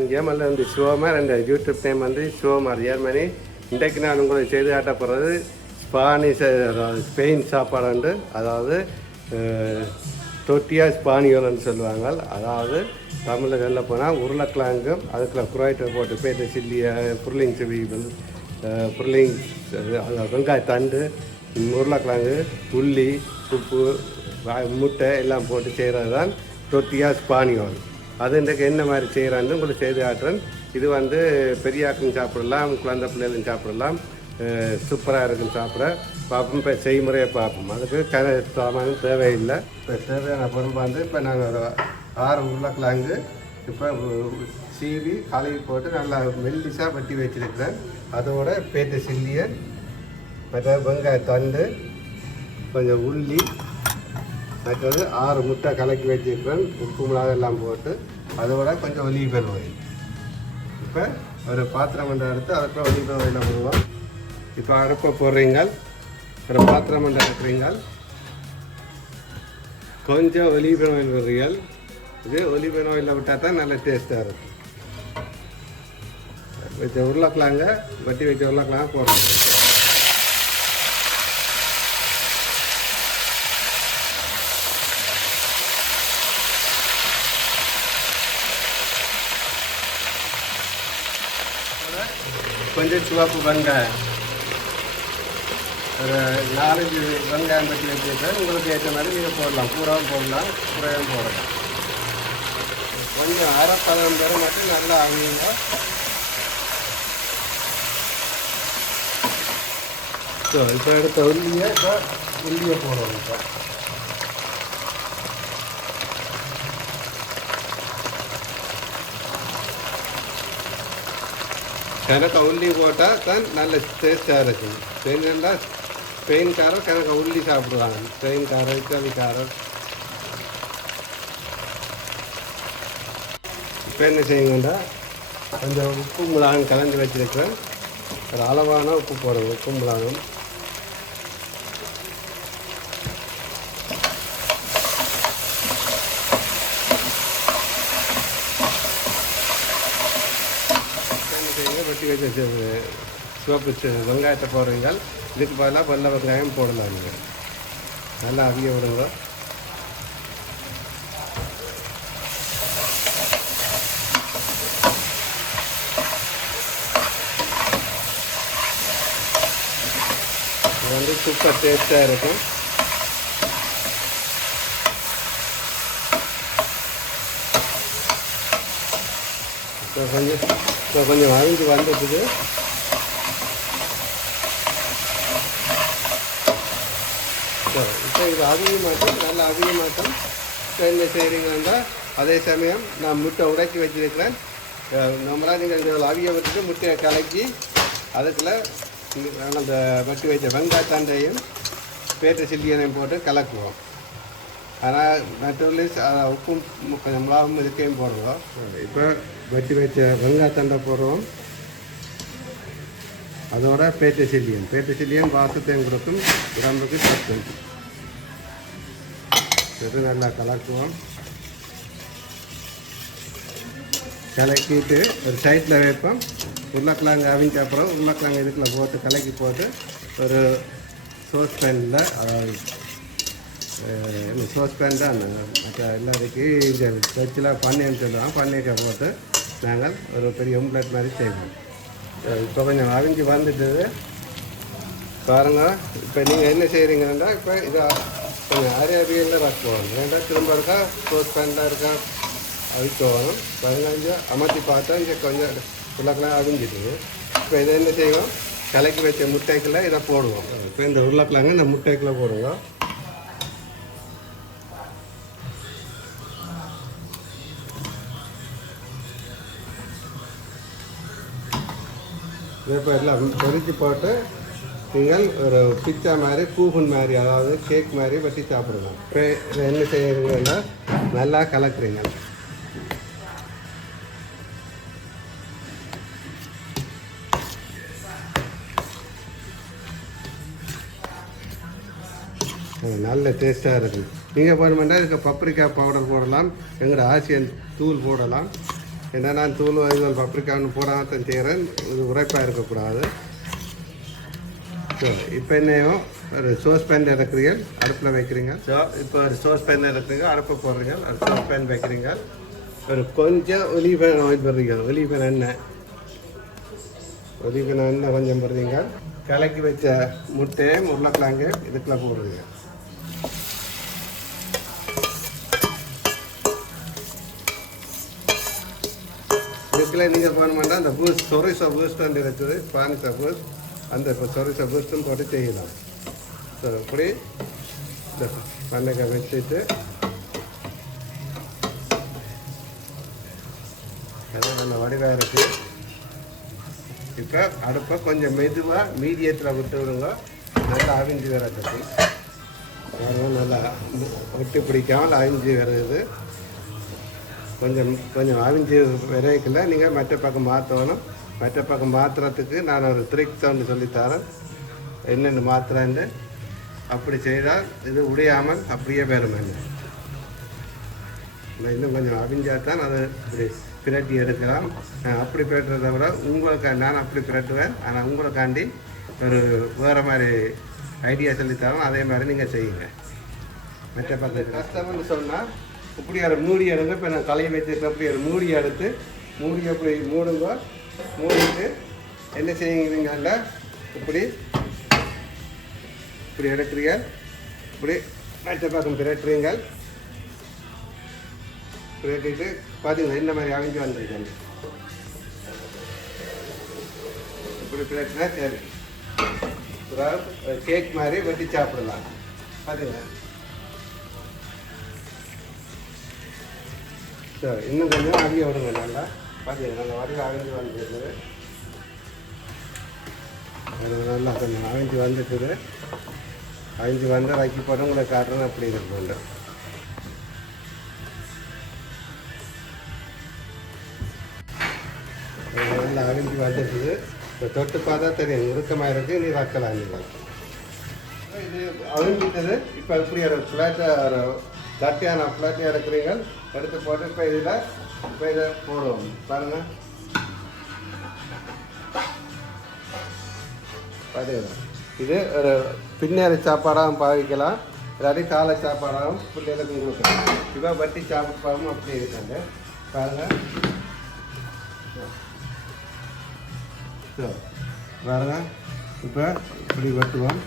வணக்கம் நான் ஏமல்ல இருந்து சிவகுமார் யூடியூப் நேம் வந்து சிவகுமார் ஜெர்மனி. இன்றைக்கு நான் உங்களுக்கு செய்து காட்ட போகிறது ஸ்பானிஷ் அதாவது ஸ்பெயின் சாப்பாடு உண்டு. அதாவது தொட்டியா ஸ்பானியோல்னு சொல்லுவாங்க. அதாவது தமிழில் வெளில போனால் உருளைக்கிழங்கும் அதுக்குள்ள குரோய்டர் போட்டு பேட்டை சில்லியை புருளிங் சிவி புருளிங் வெங்காய தண்டு உருளைக்கிழங்கு உள்ளி உப்பு முட்டை எல்லாம் போட்டு செய்கிறது தான் தொட்டியா ஸ்பானியோல். அது இன்றைக்கு என்ன மாதிரி செய்கிறான்னு உங்களுக்கு செய்து காட்டுறேன். இது வந்து பெரியாக்கும் சாப்பிடலாம் குழந்தை பிள்ளைகளும் சாப்பிடலாம். சூப்பராக இருக்கும் சாப்பிட. பார்ப்போம் இப்போ செய்முறையை பார்ப்போம். அதுக்கு கர சாமானும் தேவையில்லை. இப்போ தேவையான பொருள் வந்து இப்போ நாங்கள் ஒரு ஆறு உருளைக்கிழங்கு இப்போ சீவி கழுவி போட்டு நல்லா மெல்லிசாக வெட்டி வச்சுருக்கிறேன். அதோட பேட்டை சில்லியை மற்ற வெங்காய தண்டு கொஞ்சம் உள்ளி மற்றது ஆறு முட்டை கலக்கி வச்சிருப்பேன் உப்பு மிளகாய் எல்லாம் போட்டு அதோட கொஞ்சம் ஒலிவல் ஓயில் இப்போ ஒரு பாத்திரம் ஒன்று எடுத்து அதுக்குள்ள ஒலிவல் ஆயில போடுவோம். இப்போ அடுப்பை போடுறீங்க. ஒரு பாத்திரம் ஒன்று எடுக்கிறீங்க. கொஞ்சம் ஒலிவல் ஆயில் விடுறீங்க இது ஒலிவல் ஆயிலில் விட்டால் தான் நல்ல டேஸ்ட்டாக இருக்கும். வச்ச உருளைக்கிழங்க வட்டி வச்ச உருளைக்கிழங்க போடணும். கொஞ்சம் சிவப்பு வெங்காயம். ஒரு நாலஞ்சு வெங்காயம் பற்றி வச்சுருக்கேன் உங்களுக்கு ஏற்ற மாதிரி நீங்கள் போடலாம். பூராவும் போடலாம் பூராவும் போடலாம். கொஞ்சம் அரை பதம் பேரை மட்டும் நல்லா அவிங்க. ஸோ இப்போ எடுத்த உள்ளியை இப்போ உள்ளியை போடணும் இப்போ. கணக்க உள்ளி போட்டால் தான் நல்ல டேஸ்ட்டாக இருக்கும். ஸ்பெயின்ல ஸ்பெயின்காரர் கணக்க உள்ளி சாப்பிடுவாங்க. ஸ்பெயின்காரர் இத்தாலிக்காரர். இப்போ என்ன செய்யுங்கண்டா கொஞ்சம் உப்பு மிளகான் கலந்து வச்சிருக்கிறேன். ஒரு அளவான உப்பு போடுங்க உப்பு மிளகான் செய்யுங்க சிவப்பு வெங்காயத்தை போடுறீங்க இதுக்கு பதிலாக வெள்ளை வெங்காயம் போடலாம் நீங்கள் நல்லா அவிய விடுங்க வந்து சூப்பர் டேஸ்ட்டாக இருக்கும் இப்போ கொஞ்சம் இப்போ கொஞ்சம் அழிஞ்சு வந்ததுக்கு இப்போ இது அதிக மாற்றம் நல்லா அதிக மாற்றம் இப்போ என்ன செய்கிறீங்கன்னா அதே சமயம் நான் முட்டை உடைச்சி வச்சிருக்கிறேன். நம்மளா நீங்கள் இந்த அவிய விட்டுட்டு முட்டையை கலக்கி அதுக்குள்ள அந்த வெட்டி வச்ச வெங்காயத்தாண்டையும் பேட்டை சில்லியனையும் போட்டு கலக்குவோம். ஆனால் மற்றவர்களே உப்பும் கொஞ்சம் மிளகாவும் இருக்கையும் போடுறோம் இப்போ வச்சு வச்ச வெங்காயத்தண்டை போடுறோம் அதோட பேட்டை சில்லியன் பேட்டை சில்லியன் வாசத்தையும் கொடுக்கும் உடம்புக்கு சத்தும் இது நல்லா கலக்குவோம் கலக்கிட்டு ஒரு சைட்டில் வைப்போம் உருளைக்கிழங்கு அவிஞ்ச அப்புறம் உருளைக்கிழங்கு இதுக்குள்ள போட்டு கலக்கி போட்டு ஒரு சோஸ் பேனில் அதாவது சோஸ் பேன் தான் மற்ற எல்லாருக்கு இந்த வெச்சில் பண்ணைன்னு சொல்லுவாங்க பண்ணையை போட்டு நாங்கள் ஒரு பெரிய omelette மாதிரி செய்வோம் இப்போ கொஞ்சம் அவிஞ்சு வந்துட்டுது பாருங்கள் இப்போ நீங்கள் என்ன செய்கிறீங்கன்னா இப்போ இதை கொஞ்சம் அரை அவியலில் வேண்டாம் ஏன்னா திரும்ப இருக்கா சோஸ் பேனில் இருக்கா அவிக்கணும் பதினஞ்சு அமர்த்தி பார்த்தா இங்கே கொஞ்சம் உருளைக்கிழங்கு அவிஞ்சிடுது இப்போ இதை என்ன செய்வோம் கலக்கி வச்ச முட்டைக்கில் இதை போடுவோம் இப்போ இந்த உருளைக்கிழங்கு இந்த முட்டைக்கில் போடுவோம் இதை இப்போ போட்டு நீங்கள் ஒரு பிச்சா மாதிரி கூகுன் மாதிரி அதாவது கேக் மாதிரி வெட்டி சாப்பிடுங்க இப்போ இதை என்ன செய்யறீங்கன்னா நல்லா கலக்குறீங்க. நல்ல டேஸ்ட்டாக இருக்குது நீங்கள் போடணுமெண்டா இதுக்கு பப்ரிக்கா பவுடர் போடலாம் எங்களோட ஆசியன் தூள் போடலாம். ஏன்னா நான் தூள் வகைகள் பப்ரிக்கான்னு தான் செய்கிறேன் இது உரைப்பாக இருக்கக்கூடாது. சரி இப்போ என்னையும் ஒரு சோஸ் பேன் இறக்குறீங்க. அடுப்பில் வைக்கிறீங்க. ஸோ இப்போ ஒரு சோஸ் பேன் இறக்குறீங்க. அடுப்பு போடுறீங்க. ஒரு சோஸ் பேன் வைக்கிறீங்க. ஒரு கொஞ்சம் ஒலிவன் ஆயில் போடுறீங்க ஒலிவன் எண்ணெய். ஒலிவன் எண்ணெய் கொஞ்சம் போடுறீங்க. கலக்கி வச்ச முட்டையை உருளைக்கிழங்கு இதுக்குள்ள போடுறீங்க. இதுக்குள்ள நீங்கள் போகணுமெண்டா அந்த பூஸ்ட் சொரிசா பூஸ்ட் வந்து இருக்குது. ஸ்பானிஷா பூஸ்ட் அந்த இப்போ சொரிசா பூஸ்ட்டும் போட்டு செய்யலாம். ஸோ அப்படி இந்த பண்ணக்காய் வச்சுட்டு நல்ல வடிவாக இருக்குது இப்போ அடுப்பை கொஞ்சம் மெதுவாக மீடியத்தில் விட்டு விடுங்க. நல்லா அவிஞ்சு வர கட்டி. நல்லா ஒட்டி பிடிக்காமல் அவிஞ்சு வருது. கொஞ்சம் கொஞ்சம் அவிஞ்சு விரைக்கல நீங்கள் மற்ற பக்கம் மாற்றணும் மற்ற பக்கம் மாற்றுறதுக்கு நான் ஒரு த்ரிக்ஸ் ஒன்று சொல்லித்தரேன். என்னென்ன மாற்றுறேன்னு அப்படி செய்தால் இது உடையாமல் அப்படியே பெறும் நான் இன்னும் கொஞ்சம் அவிஞ்சால் தான் அதை இப்படி பிரட்டி எடுக்கலாம். அப்படி பிரட்டுறதை விட உங்களுக்கு நான் அப்படி பிரட்டுவேன். ஆனால் உங்களுக்காண்டி ஒரு வேறு மாதிரி ஐடியா சொல்லித்தரோம் அதே மாதிரி நீங்கள் செய்யுங்க. மற்ற பக்கம் கஷ்டம்னு சொன்னால் இப்படி ஒரு மூடி எடுங்க இப்போ நான் கலையை வச்சிருக்கேன் அப்படி ஒரு மூடி எடுத்து மூடி அப்படி மூடுங்க. மூடிட்டு என்ன செய்யுங்கல்ல இப்படி இப்படி எடுக்கிறீங்க. இப்படி மற்ற பக்கம் பிரட்டுறீங்கள் பிரட்டிட்டு பார்த்தீங்களா இந்த மாதிரி அவிஞ்சு வந்திருக்காங்க இப்படி பிரட்டினா சரி. கேக் மாதிரி வெட்டி சாப்பிடலாம். பார்த்தீங்களா சரி இன்னும் கொஞ்சம் அவிய விடுங்க நல்லா பார்த்தீங்கன்னா நல்லா வரைக்கும் அவிஞ்சு வந்துருக்குது நல்லா கொஞ்சம் அவிஞ்சு வந்துட்டுது அவிஞ்சு வந்து வைக்க போட்டு உங்களை காட்டுறேன் அப்படி இருக்குங்க நல்லா அவிஞ்சு வந்துட்டுது இப்போ தொட்டு பார்த்தா தெரியும் நுணுக்கமாக இருக்குது நீ வைக்கலாம் நீங்கள் இது அழிஞ்சிட்டது இப்போ எப்படி ஒரு ஃப்ளாட்டாக தட்டியான ஃப்ளாட்டியாக இருக்கிறீங்க எடுத்து போட்டு இப்போ இதில் இப்போ இதை போடுவோம். பாருங்கள் பார்த்தீங்களா இது ஒரு பின்னேற சாப்பாடாகவும் பாவிக்கலாம். இல்லாட்டி காலை சாப்பாடாகவும் பிள்ளைகளுக்கு கொடுக்கலாம். இப்போ வட்டி சாப்பிட்டு அப்படி இருக்காங்க. பாருங்கள் ஸோ பாருங்க. இப்போ இப்படி வெட்டுவோம்.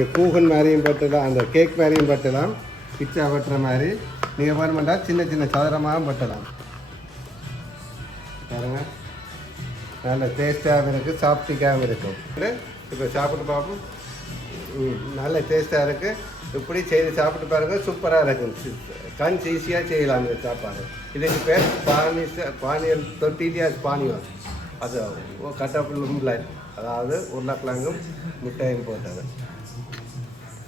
ஒரு கூகன் மாதிரியும் பட்டலாம் அந்த கேக் மாதிரியும் பட்டலாம் பிச்சா வெட்டுற மாதிரி. நீங்கள் வேணுமெண்டா சின்ன சின்ன சதுரமாகவும் பட்டலாம் பாருங்கள் நல்ல டேஸ்ட்டாகவும் இருக்குது சாப்பிட்டிக்காகவும் இருக்கும் இப்போ சாப்பிட்டு பார்ப்போம். நல்ல டேஸ்ட்டாக இருக்குது இப்படி செய்து சாப்பிட்டு பாருங்க சூப்பராக இருக்கும். கண் ஈஸியாக செய்யலாம் இந்த சாப்பாடு. இதுக்கு பேர் பானிஸ் பானியல் தொட்டிலியா பானியம் அது கட்டப்புள்ள அதாவது உருளைக்கிழங்கும் முட்டையும் போட்டது.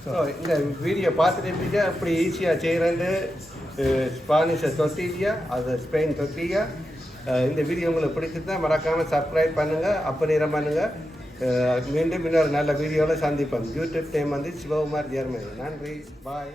ஸோ இந்த வீடியோ பார்த்துட்டு அப்படி ஈஸியாக செய்கிறது ஸ்பானிஷை தொட்டிலியா அது ஸ்பெயின் தொட்டியா இந்த வீடியோ உங்களுக்கு பிடிச்சிருந்தா மறக்காமல் சப்ஸ்கிரைப் பண்ணுங்கள் அப்படிரம் பண்ணுங்கள் மீண்டும் இன்னொரு நல்ல வீடியோவில் சந்திப்போம். யூடியூப் டைம் வந்து சிவகுமார் ஜெர்மனி. நன்றி. பாய்